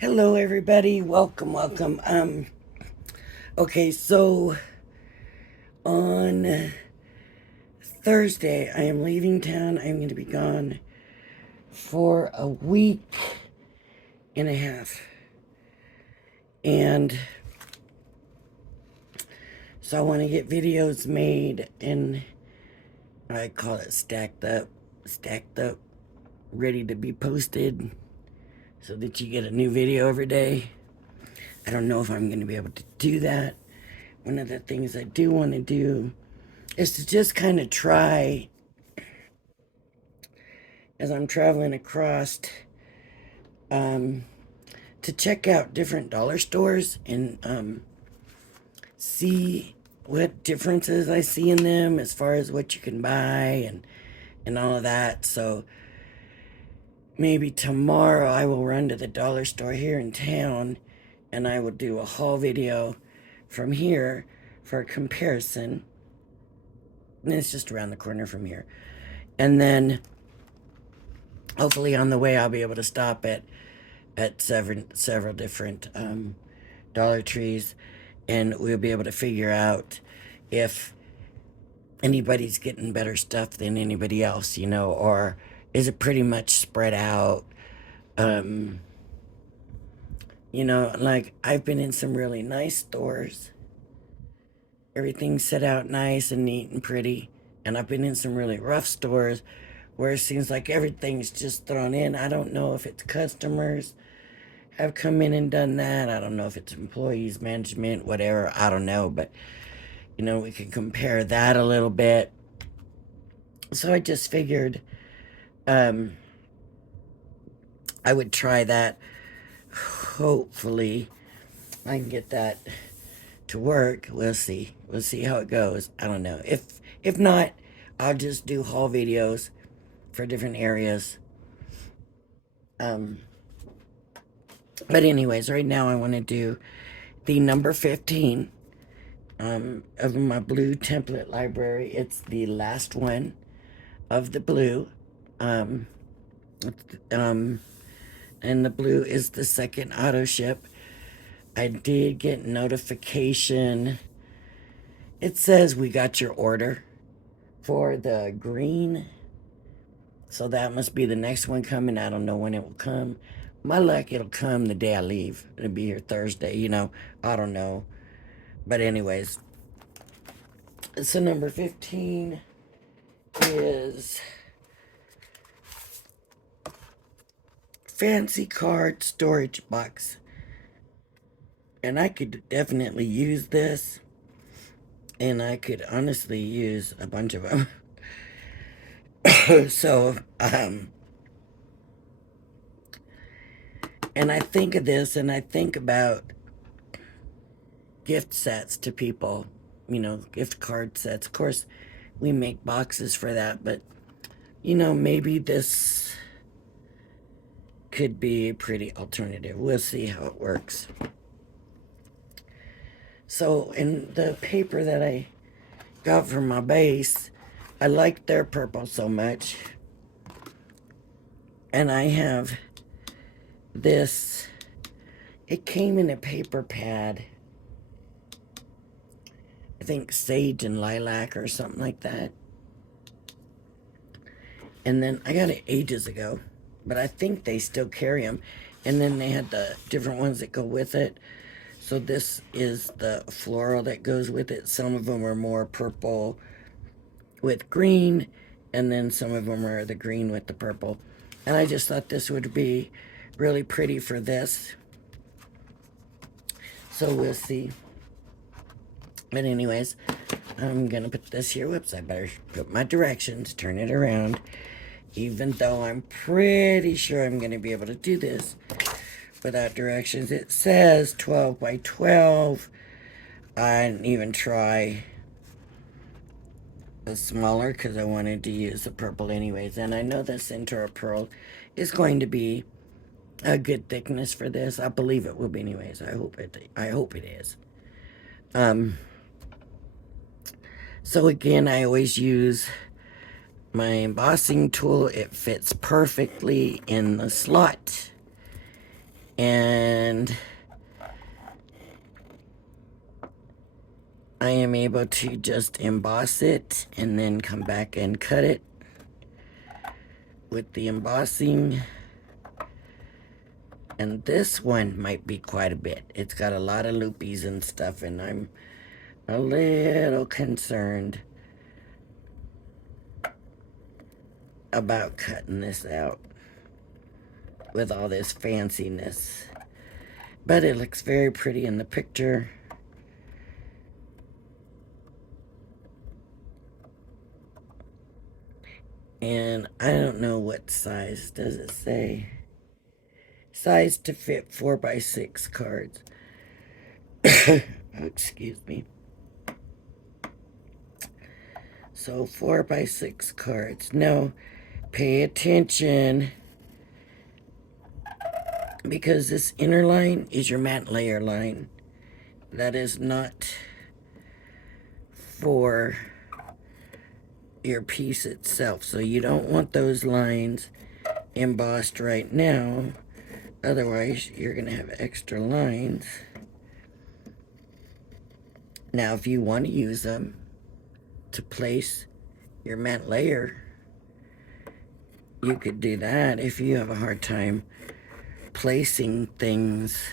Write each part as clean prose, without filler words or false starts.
Hello, everybody. Welcome, welcome. Okay, so on Thursday, I am leaving town. I'm going to be gone for a week and a half. And so I want to get videos made and I call it stacked up, ready to be posted so that you get a new video every day. I don't know if I'm going to be able to do that. One of the things I do want to do is to just kind of try as I'm traveling across um, to check out different dollar stores and see what differences I see in them as far as what you can buy and all of that. So maybe tomorrow I will run to the dollar store here in town and I will do a haul video from here for a comparison. And it's just around the corner from here. And then hopefully on the way I'll be able to stop at several different Dollar Trees, and we'll be able to figure out if anybody's getting better stuff than anybody else, or is it pretty much spread out? Um, like I've been in some really nice stores. Everything's set out nice and neat and pretty. And I've been in some really rough stores where it seems like everything's just thrown in. I don't know if it's customers have come in and done that. I don't know if it's employees, management, whatever. I don't know, but we can compare that a little bit. So I just figured um, I would try that. Hopefully, I can get that to work. We'll see. We'll see how it goes. I don't know. If not, I'll just do haul videos for different areas. Um, but anyways, right now I want to do the number 15 of my blue template library. It's the last one of the blue. Um, um, and the blue is the second auto ship. I did get notification. It says we got your order for the green. So that must be the next one coming. I don't know when it will come. My luck, it'll come the day I leave. It'll be here Thursday, I don't know. But anyways, so number 15 is fancy card storage box. And I could definitely use this. And I could honestly use a bunch of them. So, and I think of this and I think about gift sets to people, gift card sets. Of course, we make boxes for that, but, maybe this could be a pretty alternative. We'll see how it works. So, in the paper that I got for my base, I liked their purple so much. And I have this. It came in a paper pad. I think sage and lilac or something like that. And then I got it ages ago, but I think they still carry them. And then they had the different ones that go with it. So this is the floral that goes with it. Some of them are more purple with green, and then some of them are the green with the purple. And I just thought this would be really pretty for this. So we'll see. But anyways, I'm going to put this here. Whoops, I better put my directions, turn it around. Even though I'm pretty sure I'm going to be able to do this without directions. It says 12 by 12. I didn't even try a smaller because I wanted to use the purple anyways. And I know the Centaur Pearl is going to be a good thickness for this. I believe it will be anyways. I hope it is. So again, I always use my embossing tool. It fits perfectly in the slot. And I am able to just emboss it and then come back and cut it with the embossing. And this one might be quite a bit. It's got a lot of loopies and stuff, and I'm a little concerned about cutting this out with all this fanciness. But it looks very pretty in the picture. And I don't know what size does it say. Size to fit 4x6 cards. Excuse me. So 4x6 cards. No, pay attention, because this inner line is your matte layer line. That is not for your piece itself. So you don't want those lines embossed right now. Otherwise, you're going to have extra lines. Now, if you want to use them to place your matte layer, you could do that if you have a hard time placing things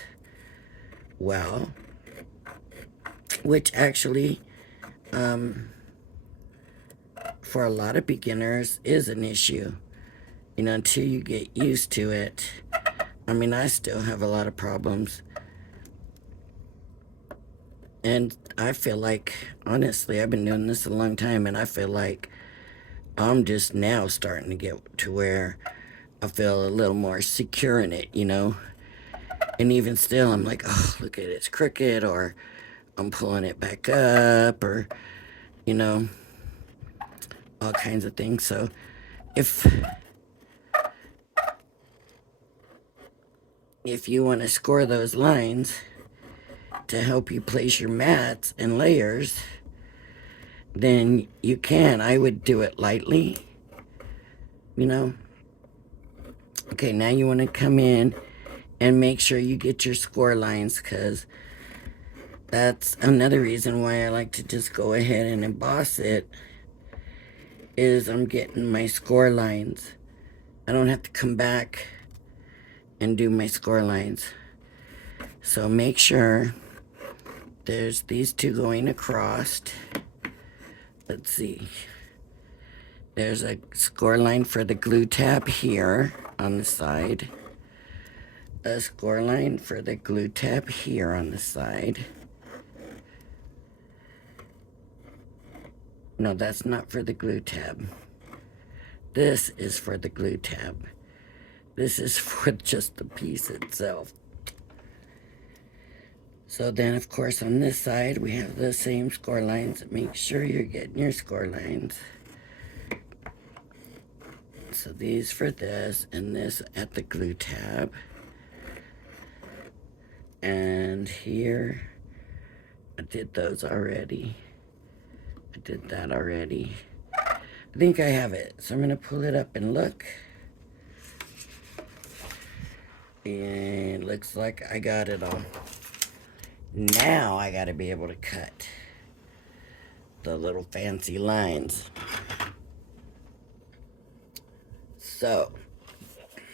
well, which actually, for a lot of beginners is an issue. You know, until you get used to it. I mean, I still have a lot of problems. And I feel like, honestly, I've been doing this a long time, and I feel like I'm just now starting to get to where I feel a little more secure in it, you know? And even still, I'm like, oh, look at it, it's crooked, or I'm pulling it back up, or, you know, all kinds of things. So if you want to score those lines to help you place your mats and layers, then you can. I would do it lightly, you know. Okay, now you want to come in and make sure you get your score lines, because that's another reason why I like to just go ahead and emboss it, is I'm getting my score lines. I don't have to come back and do my score lines. So make sure there's these two going across. Let's see. There's a score line for the glue tab here on the side. A score line for the glue tab here on the side. No, that's not for the glue tab. This is for the glue tab. This is for just the piece itself. So then, of course, on this side, we have the same score lines. Make sure you're getting your score lines. So these for this, and this at the glue tab. And here, I did those already. I did that already. I think I have it. So I'm going to pull it up and look. And looks like I got it all. Now I got to be able to cut the little fancy lines. So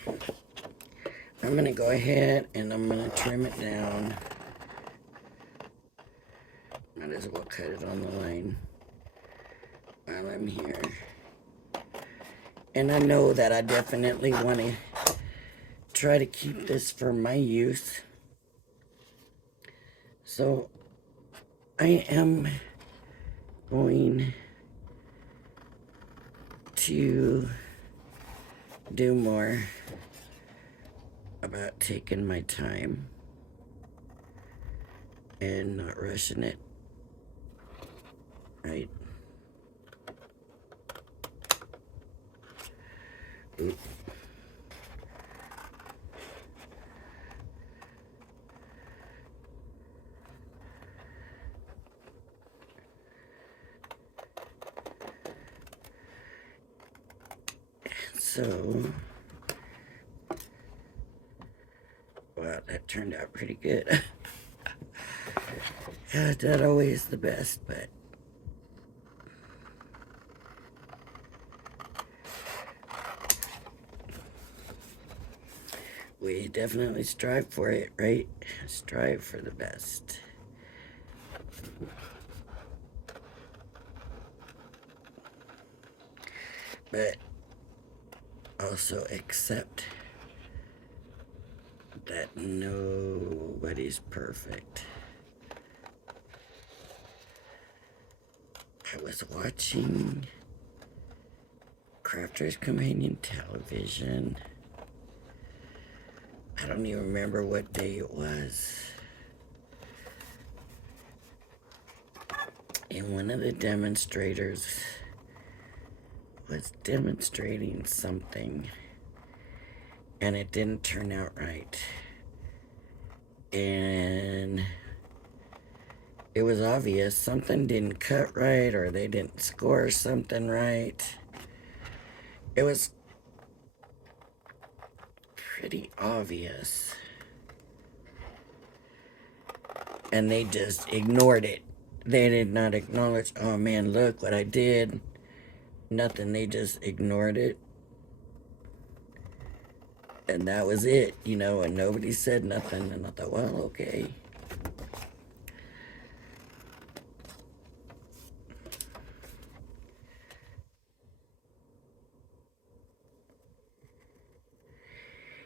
I'm going to go ahead and I'm going to trim it down. Might as well cut it on the line while I'm here. And I know that I definitely want to try to keep this for my use. So I am going to do more about taking my time and not rushing it, right? Oop. So, well, that turned out pretty good. Not always the best, but we definitely strive for it, right? Strive for the best. But also accept that nobody's perfect. I was watching Crafters Companion television. I don't even remember what day it was. And one of the demonstrators was demonstrating something, and it didn't turn out right. And it was obvious something didn't cut right, or they didn't score something right. It was pretty obvious. And they just ignored it. They did not acknowledge, oh man, look what I did. Nothing, they just ignored it. And that was it, you know, and nobody said nothing. And I thought, well, okay.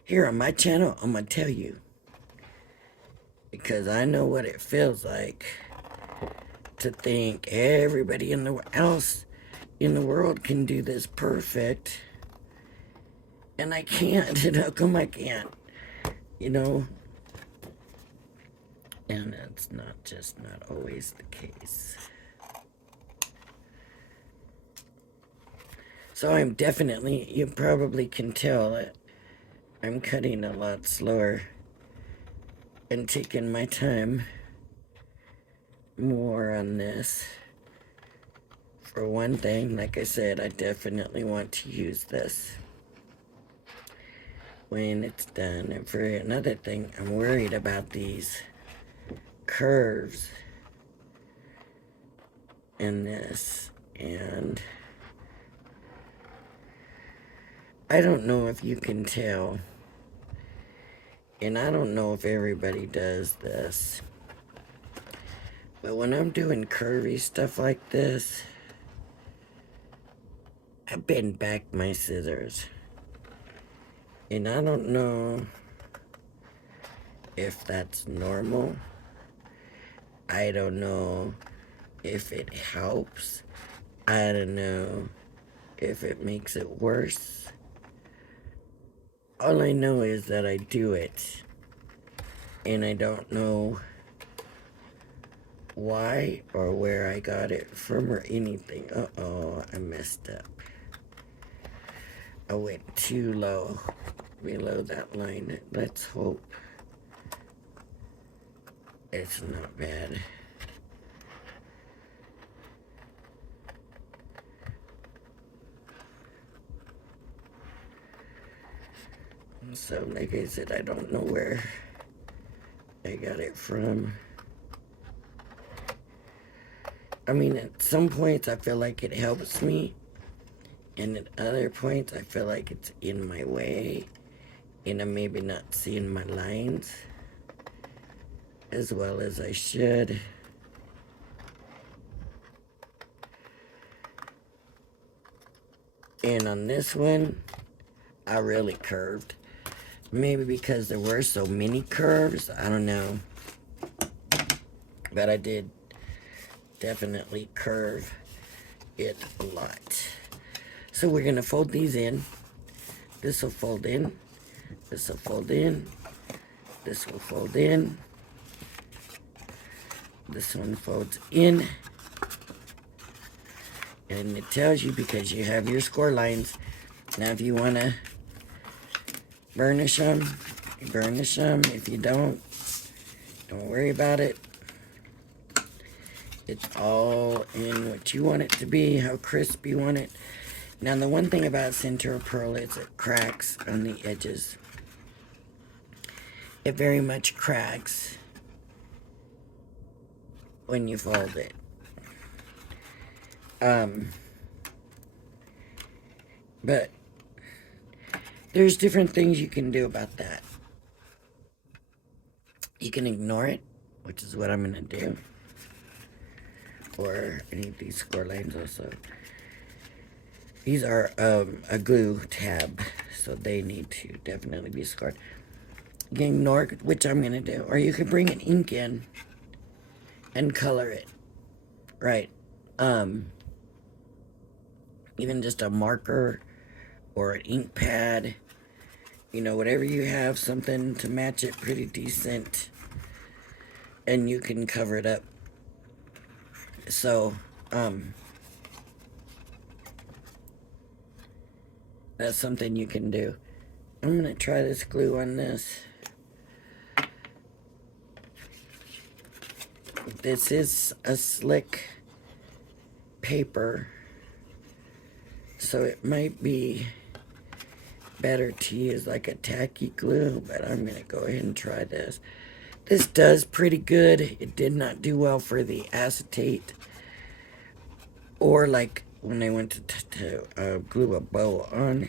Here on my channel, I'm going to tell you. Because I know what it feels like to think everybody else in the world can do this perfect. And I can't. And how come I can't? You know? And it's not always the case. So I'm definitely, you probably can tell that I'm cutting a lot slower and taking my time more on this. For one thing, like I said, I definitely want to use this when it's done. And for another thing, I'm worried about these curves in this, and I don't know if you can tell, and I don't know if everybody does this, but when I'm doing curvy stuff like this, I bend back my scissors, and I don't know if that's normal. I don't know if it helps. I don't know if it makes it worse. All I know is that I do it, and I don't know why or where I got it from or anything. Uh-oh, I messed up. I went too low, below that line. Let's hope it's not bad. So, like I said, I don't know where I got it from. I mean, at some points I feel like it helps me, and at other points I feel like it's in my way, and I'm maybe not seeing my lines as well as I should. And on this one, I really curved. Maybe because there were so many curves, I don't know. But I did definitely curve it a lot. So we're gonna fold these in. This will fold in. This will fold in. This will fold in. This one folds in. And it tells you because you have your score lines. Now if you wanna burnish them, burnish them. If you don't worry about it. It's all in what you want it to be, how crisp you want it. Now the one thing about Centura Pearl is it cracks on the edges. it very much cracks when you fold it. But there's different things you can do about that. You can ignore it, which is what I'm gonna do. Or I need these score lines also. These are a glue tab, so they need to definitely be scored. You can ignore it, which I'm gonna do, or you could bring an ink in and color it, right? Even just a marker or an ink pad, you know, whatever you have, something to match it pretty decent, and you can cover it up. So, that's something you can do. I'm gonna try this glue on this. This is a slick paper, so it might be better to use like a tacky glue, but I'm gonna go ahead and try this. This does pretty good. It did not do well for the acetate, or like when I went to glue a bow on.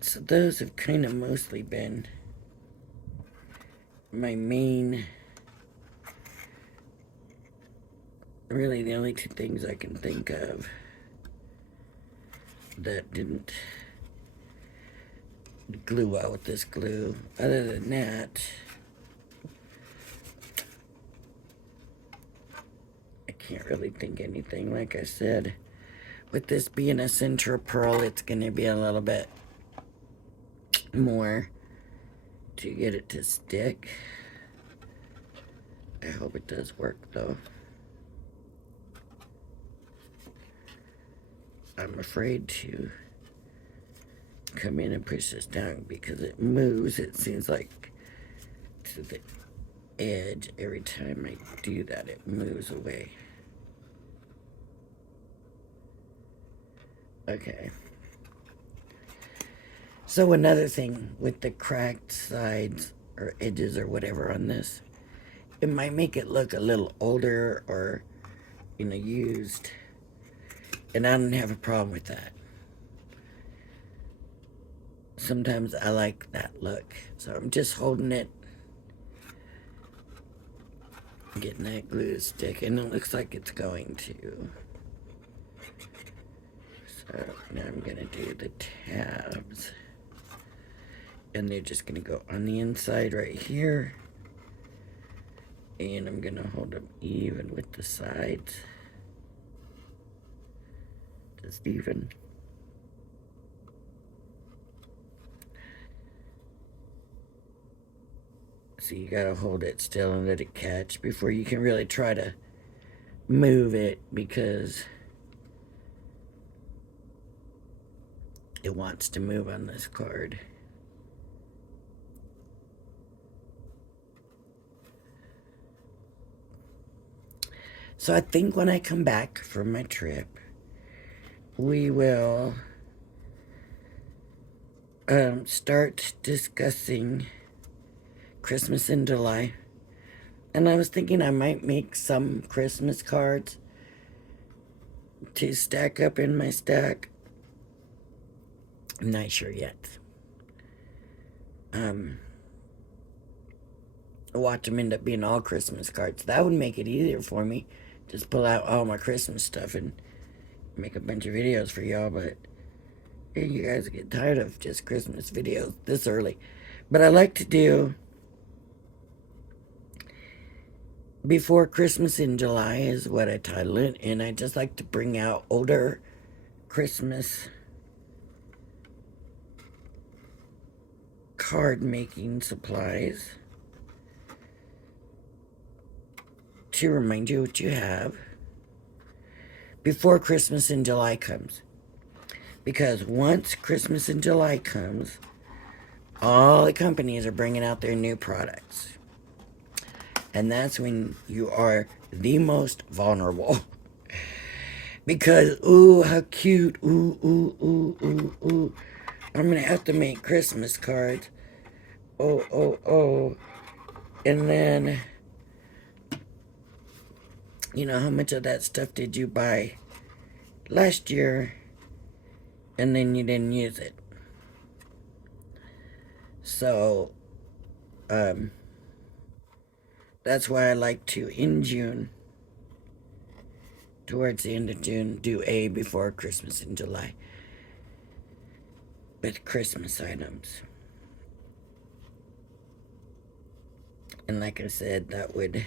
So those have kind of mostly been my main, really the only two things I can think of that didn't glue well with this glue. Other than that, I can't really think anything. Like I said, with this being a Centra Pearl, it's going to be a little bit more to get it to stick. I hope it does work though. I'm afraid to come in and push this down because it moves, it seems like, to the edge. Every time I do that, it moves away. Okay. So another thing with the cracked sides or edges or whatever on this, it might make it look a little older or, you know, used. And I don't have a problem with that. Sometimes I like that look. So I'm just holding it, getting that glue to stick, and it looks like it's going to. So now I'm gonna do the tabs. And they're just gonna go on the inside right here. And I'm gonna hold them even with the sides. Just even. So you gotta hold it still and let it catch before you can really try to move it, because it wants to move on this card. So I think when I come back from my trip, we will start discussing Christmas in July. And I was thinking I might make some Christmas cards to stack up in my stack. I'm not sure yet. Watch them end up being all Christmas cards. That would make it easier for me. Just pull out all my Christmas stuff and make a bunch of videos for y'all. But you guys get tired of just Christmas videos this early. But I like to do Before Christmas in July is what I title it. And I just like to bring out older Christmas card making supplies to remind you what you have before Christmas in July comes. Because once Christmas in July comes, all the companies are bringing out their new products. And that's when you are the most vulnerable. Because, ooh, how cute, ooh, ooh, ooh, ooh, ooh. I'm gonna have to make Christmas cards. Oh. And then, how much of that stuff did you buy last year and then you didn't use it? So, that's why I like to, in June, towards the end of June, do A before Christmas in July with Christmas items. And like I said, that would,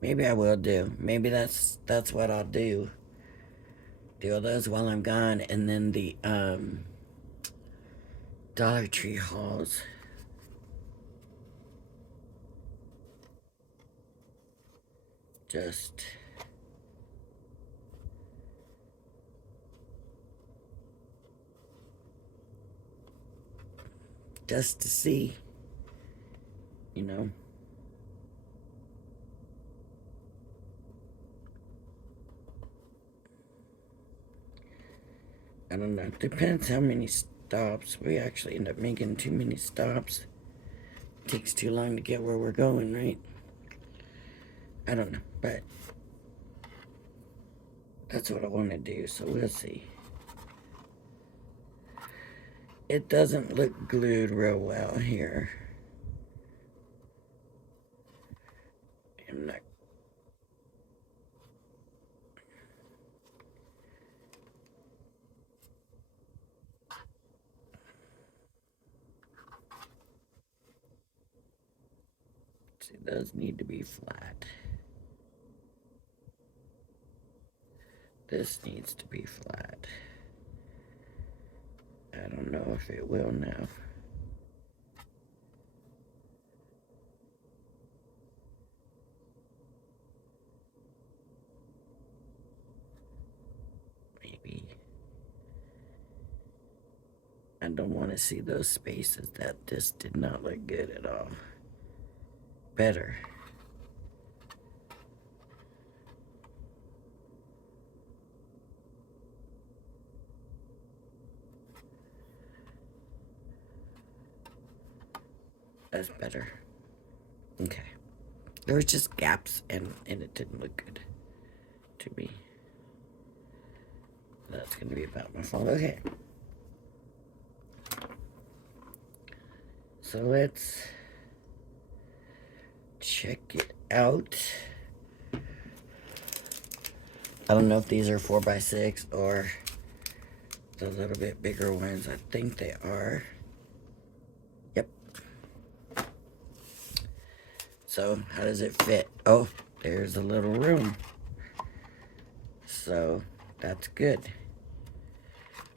maybe I will do. Maybe that's what I'll do. Do those while I'm gone, and then the Dollar Tree hauls. Just to see, I don't know. Depends how many stops. We actually end up making too many stops. It takes too long to get where we're going, right? I don't know, but that's what I want to do, so we'll see. It doesn't look glued real well here. I'm not. See, those need to be flat. This needs to be flat. I don't know if it will now. Maybe. I don't want to see those spaces. That just did not look good at all. Better. That's better. Okay. There was just gaps and it didn't look good to me. That's going to be about my fault. Okay. So let's check it out. I don't know if these are 4x6 or the little bit bigger ones. I think they are. Yep. So how does it fit? Oh, there's a little room. So that's good.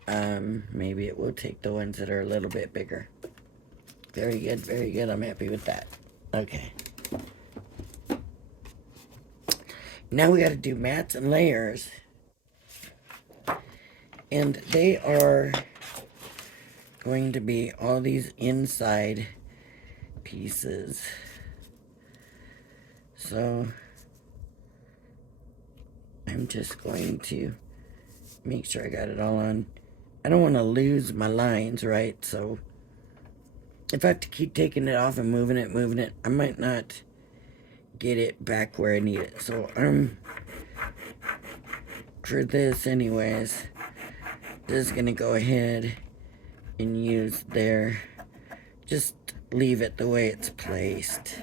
Maybe it will take the ones that are a little bit bigger. Very good, very good. I'm happy with that. Okay. Now we got to do mats and layers. And they are going to be all these inside pieces. So I'm just going to make sure I got it all on. I don't want to lose my lines, right? So if I have to keep taking it off and moving it, I might not get it back where I need it. So for this anyways, just gonna go ahead and use just leave it the way it's placed.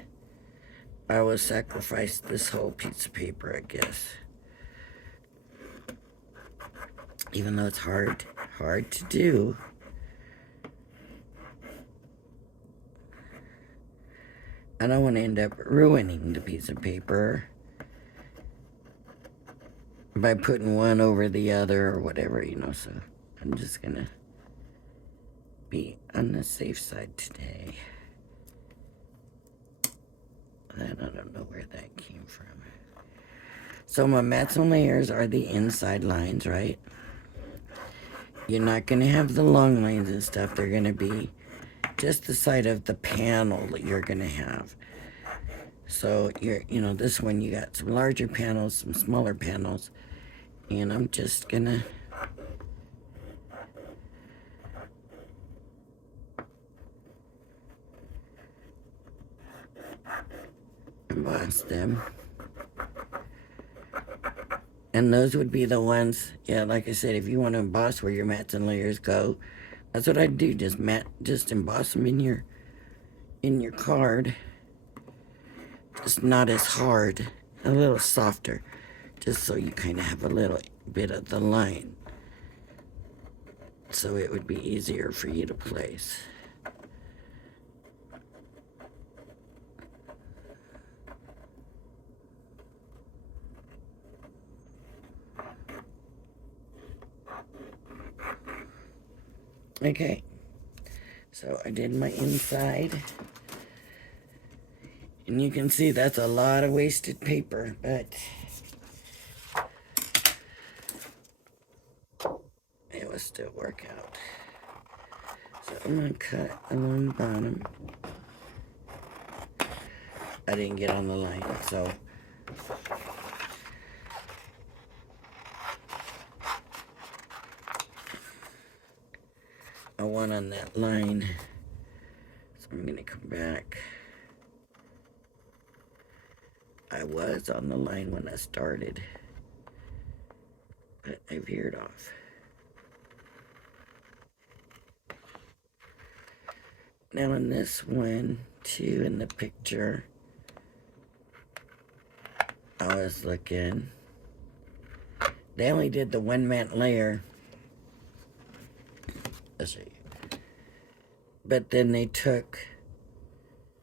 I will sacrifice this whole piece of paper, I guess. Even though it's hard to do. I don't want to end up ruining the piece of paper by putting one over the other or whatever, so I'm just gonna be on the safe side today. And I don't know where that came from. So my mats and layers are the inside lines, right? You're not gonna have the long lines and stuff. They're gonna be just the side of the panel that you're gonna have. So this one you got some larger panels, some smaller panels, and I'm just gonna emboss them. And those would be the ones, yeah, like I said, if you want to emboss where your mats and layers go, that's what I'd do. Just emboss them in your card. Just not as hard, a little softer, just so you kind of have a little bit of the line, so it would be easier for you to place. Okay, so I did my inside, and you can see that's a lot of wasted paper, but it will still work out. So I'm going to cut along the bottom. I didn't get on the line, so I want on that line. So I'm going to come back. I was on the line when I started, but I veered off. Now in this one, too, in the picture, I was looking, they only did the one mat layer. Let's see. But then they took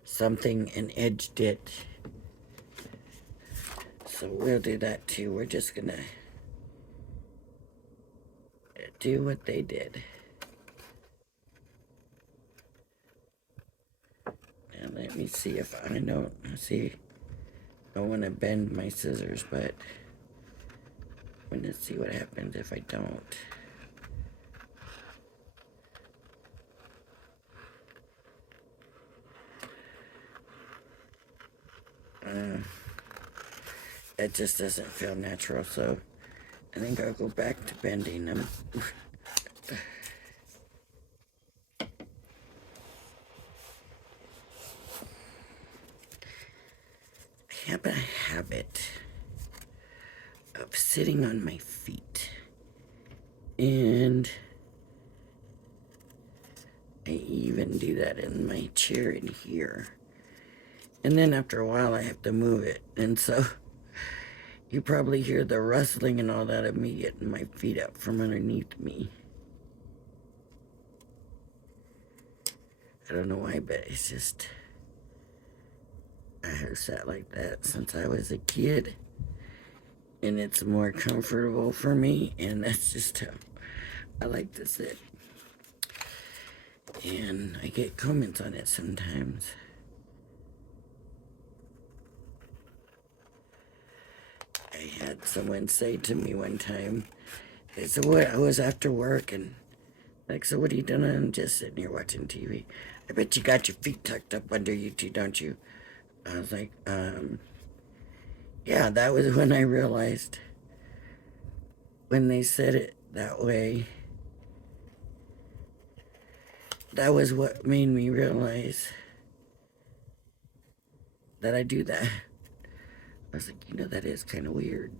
something and edged it. So we'll do that too. We're just gonna do what they did. And let me see if I don't see. I want to bend my scissors, but I'm gonna see what happens if I don't. It just doesn't feel natural, so I think I'll go back to bending them. I have a habit of sitting on my feet, and I even do that in my chair in here. And then after a while I have to move it, and so you probably hear the rustling and all that of me getting my feet up from underneath me. I don't know why, but it's just, I have sat like that since I was a kid, and it's more comfortable for me, and that's just how I like to sit. And I get comments on it sometimes. I had someone say to me one time, they said, "What? I was after work, and like, so what are you doing?" I'm just sitting here watching TV. I bet you got your feet tucked up under you too, don't you? I was like, yeah, that was when I realized, when they said it that way, that was what made me realize that I do that. I was like, that is kind of weird.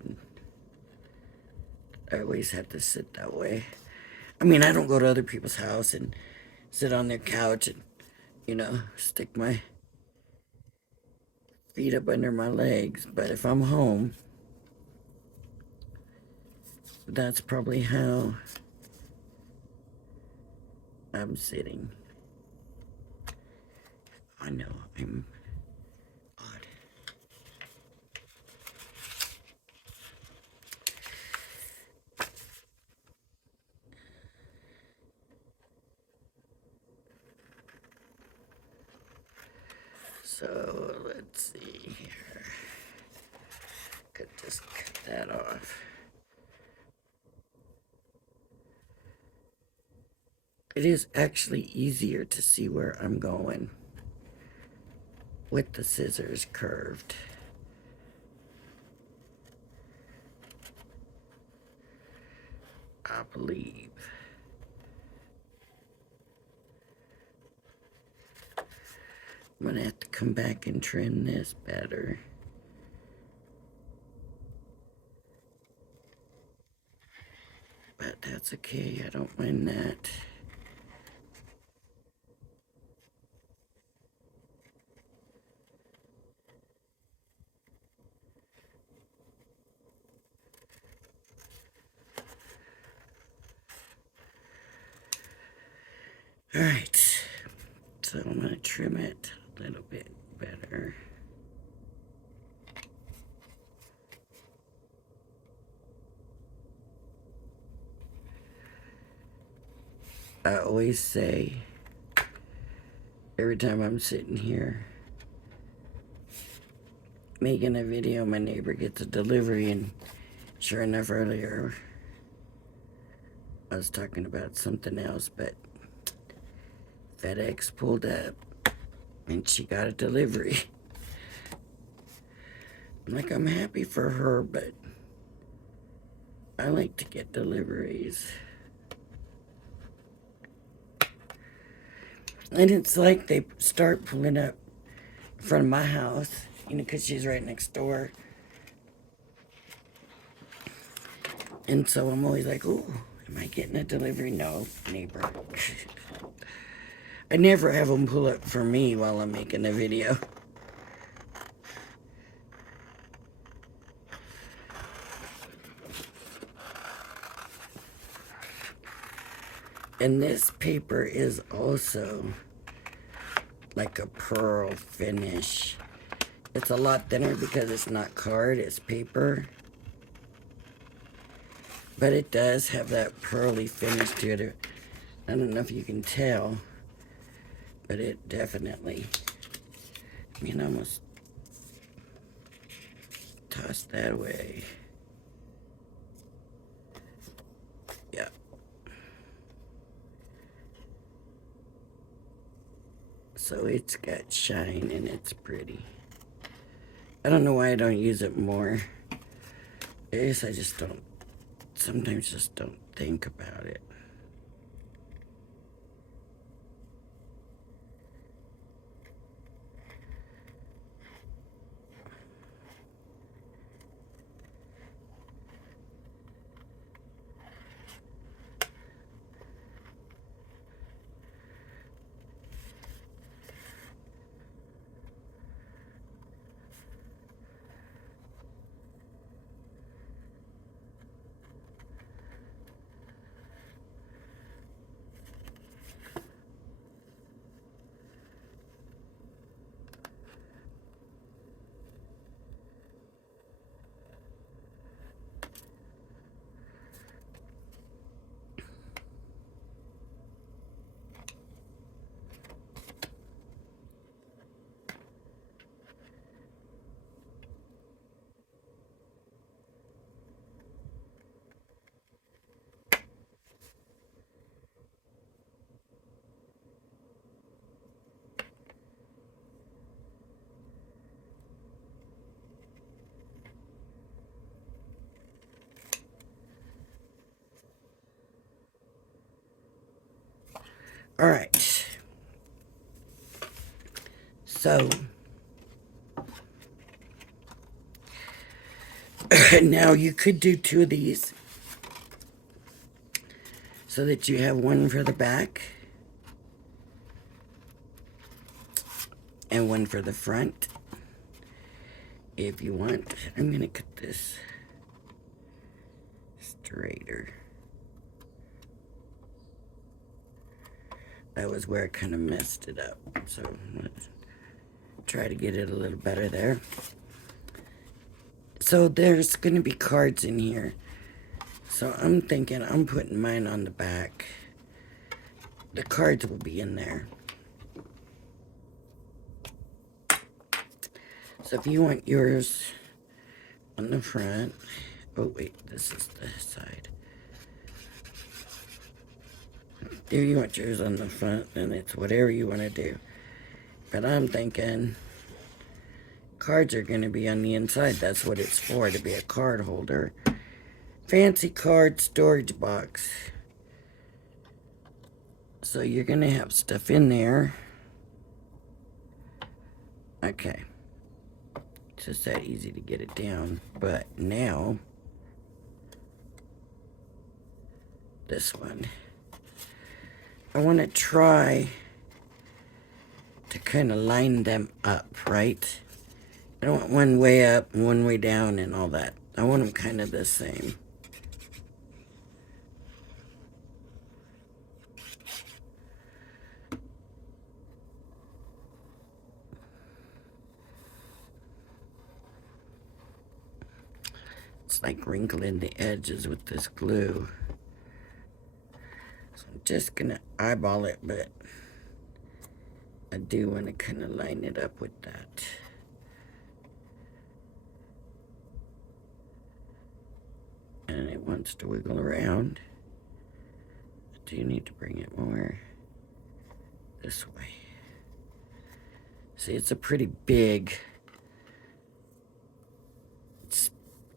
I always had to sit that way. I mean, I don't go to other people's house and sit on their couch and, stick my feet up under my legs. But if I'm home, that's probably how I'm sitting. I know, I'm odd. So let's see here. Could just cut that off. It is actually easier to see where I'm going with the scissors curved. I believe. I'm gonna have to come back and trim this better. That's okay. I don't mind that. Alright, so I'm going to trim it a little bit better. I always say, every time I'm sitting here making a video, my neighbor gets a delivery, and sure enough, earlier I was talking about something else, but FedEx pulled up and she got a delivery. I'm like, I'm happy for her, but I like to get deliveries. And it's like they start pulling up in front of my house, you know, because she's right next door. And so I'm always like, oh, am I getting a delivery? No, neighbor. I never have them pull up for me while I'm making a video. And this paper is also like a pearl finish. It's a lot thinner because it's not card, it's paper. But it does have that pearly finish to it. I don't know if you can tell, but it definitely, I mean, I almost tossed that away. Yeah. So it's got shine and it's pretty. I don't know why I don't use it more. I guess I just don't, sometimes just don't think about it. All right. So now you could do two of these so that you have one for the back and one for the front. If you want, I'm gonna cut this straighter. That was where I kind of messed it up. So let's try to get it a little better there. So there's gonna be cards in here. So I'm thinking I'm putting mine on the back. The cards will be in there. So if you want yours on the front, oh wait, this is the side. If you want yours on the front, then it's whatever you want to do. But I'm thinking cards are going to be on the inside. That's what it's for, to be a card holder. Fancy card storage box. So you're going to have stuff in there. Okay. It's just that easy to get it down. But now, this one. I want to try to kind of line them up, right? I don't want one way up and one way down and all that. I want them kind of the same. It's like wrinkling the edges with this glue. So I'm just gonna eyeball it, but I do want to kind of line it up with that. And it wants to wiggle around. I do need to bring it more this way. See, it's a pretty big,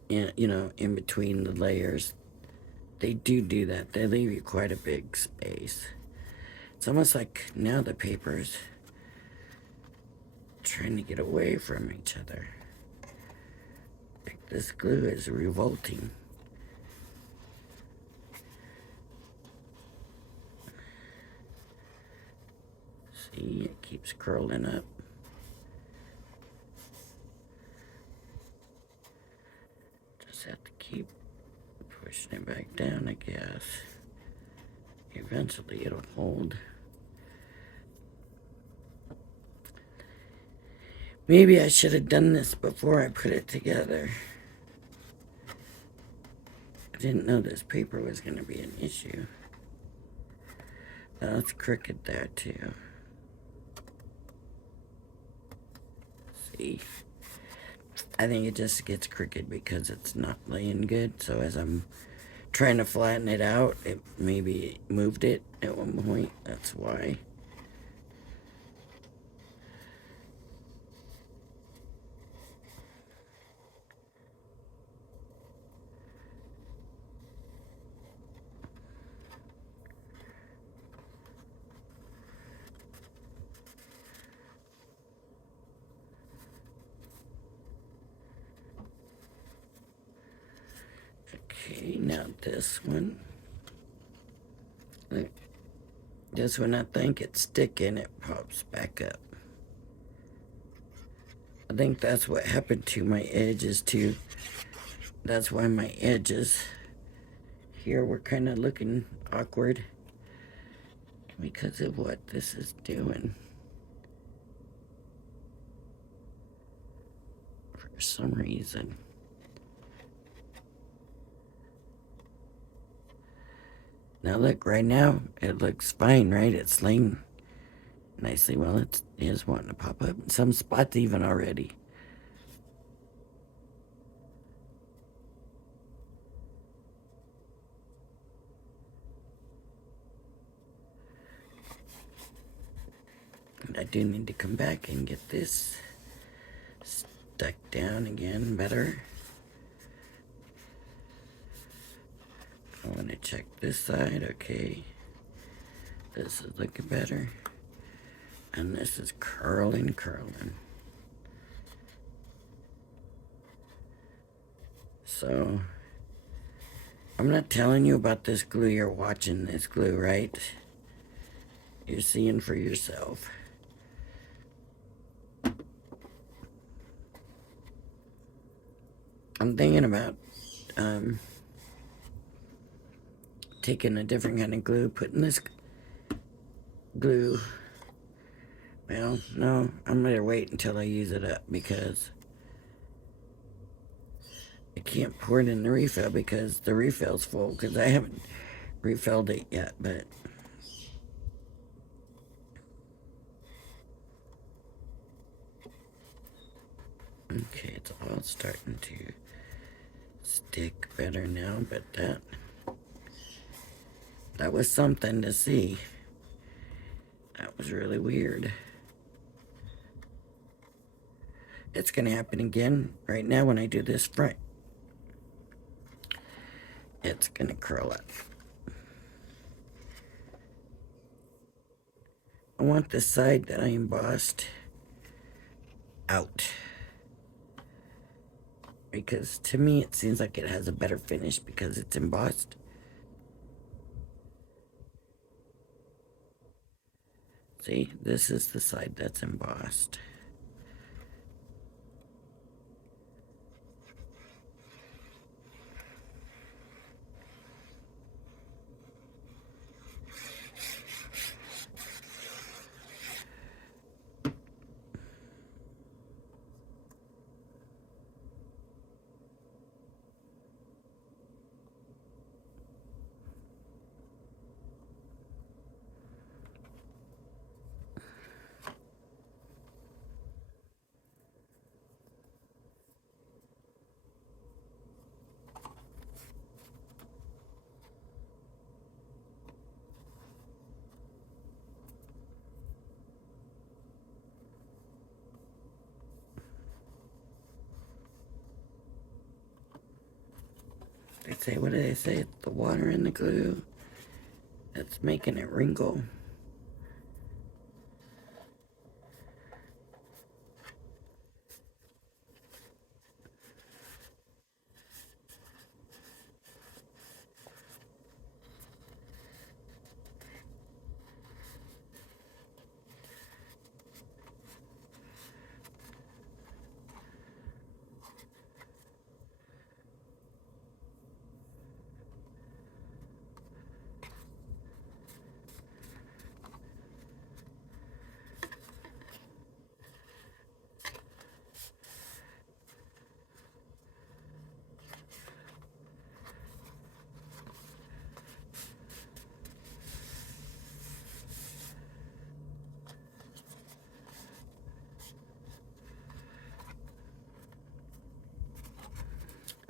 in between the layers. They do that. They leave you quite a big space. It's almost like now the paper's trying to get away from each other. Like this glue is revolting. See, it keeps curling up. Just have to keep pushing it back down, I guess. Eventually it'll hold. Maybe I should have done this before I put it together. I didn't know this paper was going to be an issue. Now it's crooked there too. See? I think it just gets crooked because it's not laying good. So as I'm trying to flatten it out, it maybe moved it at one point. That's why. Okay, now this one. Look, this one I think it's sticking, it pops back up. I think that's what happened to my edges too. That's why my edges here were kind of looking awkward. Because of what this is doing. For some reason. Now look, right now, it looks fine, right? It's laying nicely. Well, it is wanting to pop up in some spots even already. And I do need to come back and get this stuck down again better. I want to check this side. Okay. This is looking better. And this is curling. So, I'm not telling you about this glue. You're watching this glue, right? You're seeing for yourself. I'm thinking about taking a different kind of glue, putting this glue. Well, no, I'm gonna wait until I use it up because I can't pour it in the refill because the refill's full because I haven't refilled it yet, but okay, it's all starting to stick better now, but that was something to see. That was really weird. It's gonna happen again right now when I do this front. It's gonna curl up. I want the side that I embossed out. Because to me it seems like it has a better finish because it's embossed. See, this is the side that's embossed. They say, what do they say? It's the water in the glue that's making it wrinkle.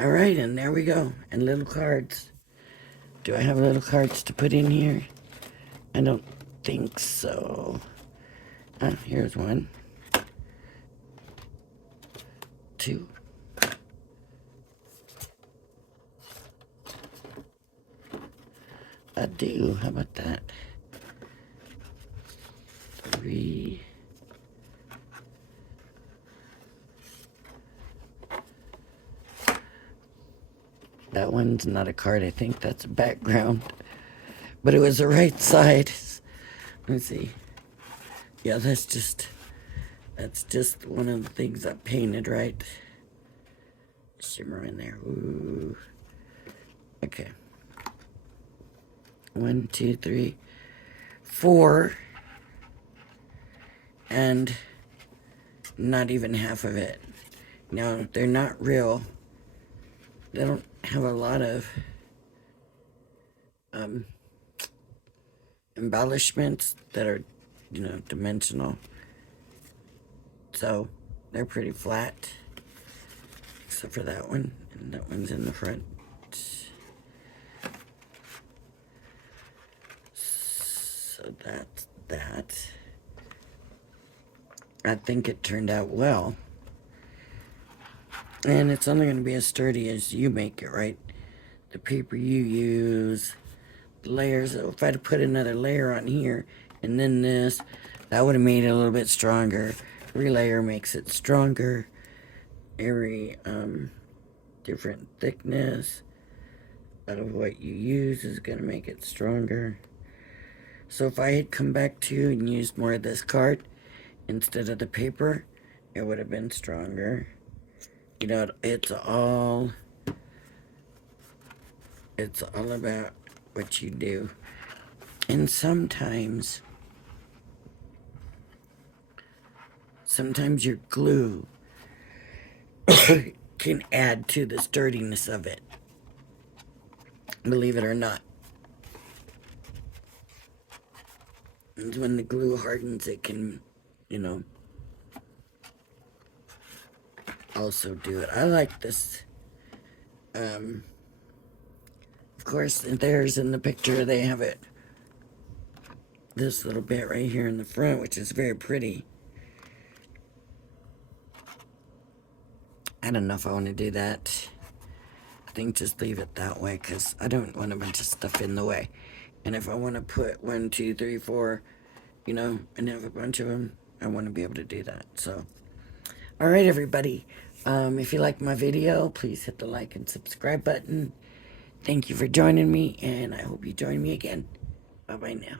All right, and there we go. And little cards. Do I have little cards to put in here? I don't think so. Here's one. Two. I do. How about that? Three. That one's not a card. I think that's a background. But it was the right side. Let's see. Yeah, that's just one of the things I painted, right? Shimmer in there. Ooh. Okay. 1, 2, 3, 4. And not even half of it. Now, they're not real. They don't have a lot of embellishments that are, dimensional. So, they're pretty flat. Except for that one. And that one's in the front. So that's that. I think it turned out well. And it's only going to be as sturdy as you make it, right? The paper you use, the layers. If I had to put another layer on here, and then this, that would have made it a little bit stronger. Every layer makes it stronger. Every different thickness out of what you use is going to make it stronger. So if I had come back to you and used more of this card instead of the paper, it would have been stronger. It's all about what you do. And sometimes your glue can add to the sturdiness of it. Believe it or not. And when the glue hardens, it can, also do it. I like this. Of course, there's in the picture, they have it. This little bit right here in the front, which is very pretty. I don't know if I want to do that. I think just leave it that way because I don't want a bunch of stuff in the way. And if I want to put 1, 2, 3, 4, and have a bunch of them, I want to be able to do that. So, all right, everybody. If you like my video, please hit the like and subscribe button. Thank you for joining me, and I hope you join me again. Bye-bye now.